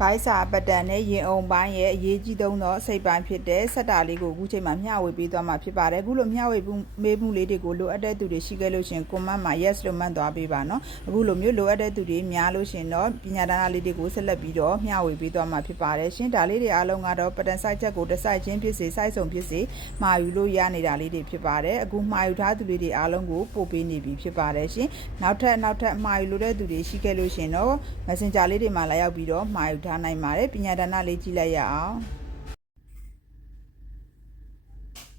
ဘိုက်စာပတန်နဲ့ရင်အုံပိုင်းရဲ့အရေးကြီးဆုံးသောအစိတ်ပိုင်းဖြစ်တဲ့ဆက်တာလေးကိုအခုချိန်မှာမျှဝေပေးသွားမှာဖြစ်ပါတယ်အခုလိုမျှဝေပေးမှုလေးတွေကိုလိုအပ်တဲ့သူတွေရှိခဲ့လို့ရှင် comment မှာ yes လို့မှတ်သွားပေးပါနော်အခုလိုမျိုးလိုအပ်တဲ့သူတွေများလို့ရှင်တော့ပညာဒါနလေးတွေကိုဆက်လက်ပြီးတော့မျှဝေပေးသွားမှာဖြစ်ပါတယ်ရှင်ဒါလေးတွေအားလုံးကတော့ပတန် site ချက်ကိုတစ် site ချင်းဖြစ်စေ site စုံဖြစ်စေမှာယူလို့ရနေတာလေးတွေဖြစ်ပါတယ်အခုမှာယူထားသူတွေတွေအားလုံးကိုပို့ပေးနေပြီဖြစ်ပါတယ်ရှင်နောက်ထပ်မှာယူလို့တဲ့သူတွေရှိခဲ့လို့ရှင်တော့ messenger လေးတွေမှာလာရောက်ပြီးတော့မှာယူထားနိုင်ပါတယ်ပညာဒါနလေးကြည့်လိုက်ရအောင်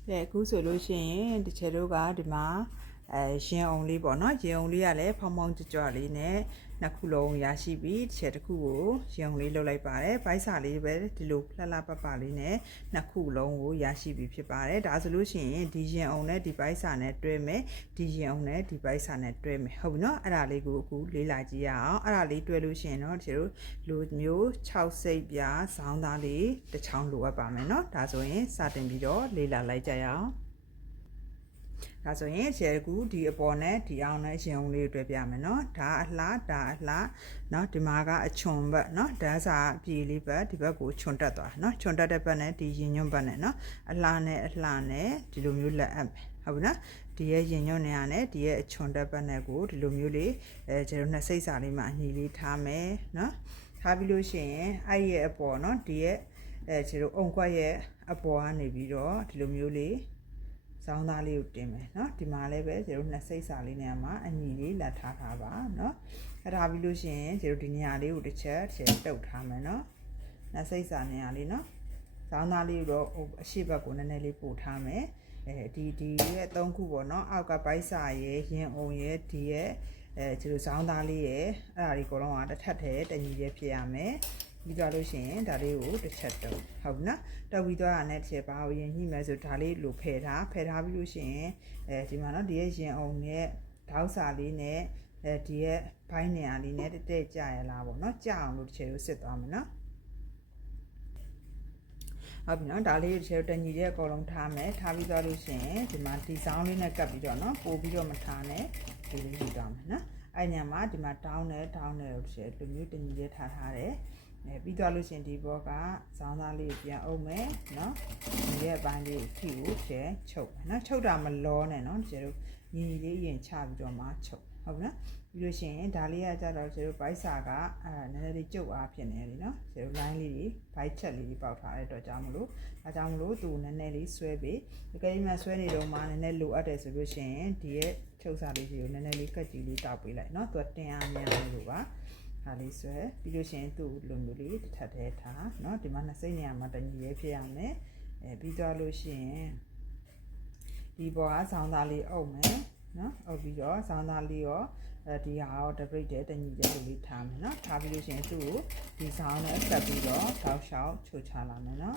အခုဆိုလို့ရှိရင်တချေတို့ကဒီမှာရင်အောင်လေးပေါ့နော်ရင်အောင်လေးကလည်းဖောင်းဖောင်းကြွကြွလေးနဲ့နှစ်ခုလုံးရရှိပြီးတချေတစ်ခုကိုရင်အောင်လေးလှုပ်လိုက်ပါတယ်ဘိုက်စာလေးပဲဒီလိုလှလှပပလေးနဲ့နှစ်ခုလုံးကိုရရှိပြီးဖြစ်ပါတယ်ဒါဆိုလို့ရှိရင်ဒီရင်အောင်နဲ့ဒီဘိုက်စာနဲ့တွဲမယ်ဒီရင်အောင်နဲ့ဒီဘိုက်စာနဲ့တွဲမယ်ဟုတ်ပြီနော်အဲ့ဒါလေးကိုအခုလေ့လာကြည့်ရအောင်အဲ့ဒါလေးတွဲလို့ရှိရင်တော့တချေတို့လူမျိုး6စိတ်ပြားဇောင်းသားလေးတစ်ချောင်းလိုအပ်ပါမယ်နော်ဒါဆိုရင်စတင်ပြီးတော့လေ့လာလိုက်ကြရအောင်ဒါဆိုရင်ရှယ်ကူဒီအပေါ်နဲ့ဒီအောင်နဲ့ရှင်ုံလေးတွေ့ပြမယ်နော်ဒါအလှနော်ဒီမှာကအချွန်ဘက်နော်ဒါစာပြေလေးဘက်ဒီဘက်ကိုချွန်တက်သွားနော်ချွန်တက်တဲ့ဘက်နဲ့ဒီရင်ညွန့်ဘက်နဲ့နော်အလှနဲ့ဒီလိုမျိုးလက်အပ်မယ်ဟုတ်ပြီနော်ဒီရဲ့ရင်ညွန့်နေရနဲ့ဒီရဲ့အချွန်တက်ဘက်နဲ့ကိုဒီလိုမျိုးလေးကျွန်တော်နှစ်စိတ်စာလေးမှာအညီလေးထားမယ်နော်ထားပြီးလို့ရှိရင်အဲ့ရဲ့အပေါ်နော်ဒီရဲ့ကျွန်တော်အုံခွက်ရဲ့အပေါ်ကနေပြီးတော့ဒီလိုမျိုးလေးဇောင်းသားလေးကိုတင်မယ်เนาะဒီမှာလည်းပဲကျွန်တော်နှစ်စိတ်စာလေးနေရာမှာအညီလေးလက်ထားထားပါเนาะထားပြီးလို့ရှိရင်ကျွန်တော်ဒီနေရာလေးကိုတစ်ချက်တုပ်ထားမယ်เนาะနှစ်စိတ်စာနေရာလေးเนาะဇောင်းသားလေးကိုတော့အရှိဘက်ကိုနည်းနည်းလေးပို့ထားမယ်ဒီရဲ့၃ခုပေါ့เนาะအောက်ကဘိုက်စာရဲ့ရင်အုံရဲ့ဒီရဲ့ကျွန်တော်ဇောင်းသားလေးရဲ့အဲ့ဒါလေးကိုတော့တစ်ထပ်ထဲတညီရဲ့ဖြစ်ရမယ်ပြီးသွားလို့ရှိရင်ဒါလေးကိုတစ်ချက်တုပ်ဟုတ်နော်တုပ်ပြီးသွားတာနဲ့တစ်ချက်ပါအောင်ရင်ညှိမယ်ဆိုဒါလေးလိုဖယ်ထားပြီးလို့ရှိရင်ဒီမှာနော်ဒီရဲ့ရင်အုံနဲ့ထောက်စာလေးနဲ့ဒီရဲ့ဘိုင်းနေရာလေးနဲ့တဲ့ကြရလားပေါ့နော်ကြအောင်လို့တစ်ချက်ကိုစစ်သွားမယ်နော်ဟုတ်ပြီနော်ဒါလေးတစ်ချက်တညီရဲ့အကုန်လုံးထားမယ်ထားပြီးသွားလို့ရှိရင်ဒီမှာဒီဆောင်လေးနဲ့ကပ်ပြီးတော့နော်ပို့ပြီးတော့မထားနဲ့ဒီလေးယူသွားမယ်နော်အဲ့ညမှာဒီမှာတောင်းတယ်လို့တစ်ချက်လူမျိုးတညီရဲ့ထားတယ်ပြီးသွားလို့ရှင်ဒီဘောကဇောင်းသားလေးပြန်အုပ်မယ်နော်ဒီရဲ့အပိုင်းလေးထိကိုချုပ်မယ်နော်ချုပ်တာမလောနဲ့နော်ကျတို့ညီလေးရင်ချပြီးတော့မှချုပ်ဟုတ်နော်ပြီးလို့ရှိရင်ဒါလေးကကြတော့ကျတို့ဘိုက်စာကနည်းနည်းလေးကျုပ်အားဖြစ်နေတယ်နော်ကျတို့ line လေးတွေဘိုက်ချက်လေးတွေပေါက်ထားတဲ့အတွက်ကြောင့်မလို့ဒါကြောင့်မလို့သူနည်းနည်းလေးဆွဲပြီးဒီကိန်းမှာဆွဲနေတော့မှနည်းနည်းလိုအပ်တယ်ဆိုလို့ရှိရင်ဒီရဲ့ချုပ်စာလေးကိုနည်းနည်းလေးကတ်ကြီးလေးတောက်ပေးလိုက်နော်သူကတင်အားများလို့ပါဒါလေးဆွဲပြီးလို့ရှိရင်သူ့လိုမျိုးလေးတစ်ထပ်သေးထားเนาะဒီမှာနှစ်စိတ်နေရာမှာတညီရဲဖြစ်ရမယ်ပြီးသွားလို့ရှိရင်ဒီပေါ်ကဆောင်းသားလေးအုပ်မယ်เนาะအုပ်ပြီးတော့ဆောင်းသားလေးရောဒီဟာရောတပိတ်တဲ့တညီရဲလေးထားမယ်เนาะထားပြီးလို့ရှိရင်သူ့ကိုဒီဆောင်းနဲ့ဆက်ပြီးတော့တောက်လျှောက်ချိုချလာမယ်เนาะ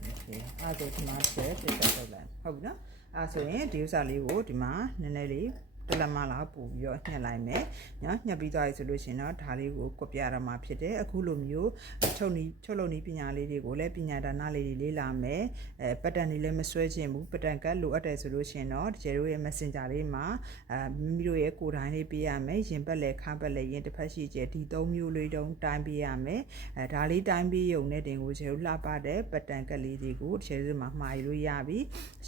โอเคအဲ့ဒါဒီမှာဆက်ပြတ်တက်လိုက်ဟုတ်ပြီเนาะအဲ့ဆိုရင်ဒီဥစ္စာလေးကိုဒီမှာနည်းနည်းလေးတလမလာပို့ပြီးတော့ညှက်လိုက်မယ်နော်ညှက်ပြီးသွားပြီဆိုလို့ရှိရင်တော့ဒါလေးကိုကွက်ပြရမှာဖြစ်တယ်အခုလိုမျိုးချုပ်လုံနီးပညာလေးတွေကိုလည်းပညာဒါနလေးတွေလေ့လာမယ်ပတ်တန်တွေလည်းမဆွဲခြင်းဘူးပတ်တန်ကတ်လိုအပ်တယ်ဆိုလို့ရှိရင်တော့တကယ်လို့ရဲ့ messenger လေးမှာမိမိတို့ရဲ့ကိုယ်တိုင်းလေးပေးရမယ်ရင်ပတ်လည်းခါပတ်လည်းရင်တစ်ဖက်ရှိကျဒီ၃မျိုးလေးတုံးတိုင်းပေးရမယ်ဒါလေးတိုင်းပေးရုံနဲ့တင်ကိုကျတို့လှပတဲ့ပတ်တန်ကတ်လေးတွေကိုတကယ်လို့မှာမှာယူလို့ရပြီ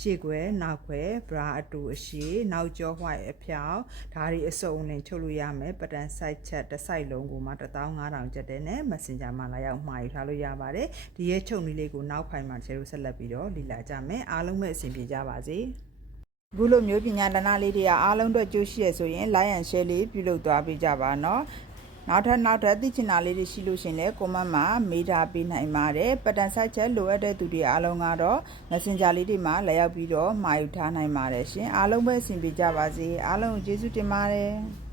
ရှေ့ခွဲနောက်ခွဲ bra အတူအရှိနောက်ကျော white အဖျောက်ဒါတွေအစုံလင်ချုပ်လို့ရမယ်ပတန် site ချက်တစ် site လုံးကိုမှ15000ကျပ်တဲ့နဲ့ messenger မှာလာရောက်မှာယူထားလို့ရပါတယ်ဒီရဲ့ချုပ်နည်းလေးကိုနောက်ဖိုင်မှာကျတို့ဆက်လက်ပြီးတော့လေ့လာကြမယ်အားလုံးပဲအဆင်ပြေကြပါစေအခုလိုမျိုးပညာဒါနလေးတွေကအားလုံးအတွက်ကြိုးရှိရဆိုရင် like and share လေးပြုလုပ်သွားပေးကြပါနော်နောက်ထပ်သိချင်တာလေးတွေရှိလို့ရှင်လဲ comment မှာမေးထားပေးနိုင်ပါတယ်ပတန် site ချက်လိုအပ်တဲ့သူတွေအားလုံးကတော့ messenger လေးတွေမှာလာရောက်ပြီးတော့မှာယူထားနိုင်ပါတယ်ရှင်အားလုံးပဲအဆင်ပြေကြပါစေအားလုံးကိုကျေးဇူးတင်ပါတယ်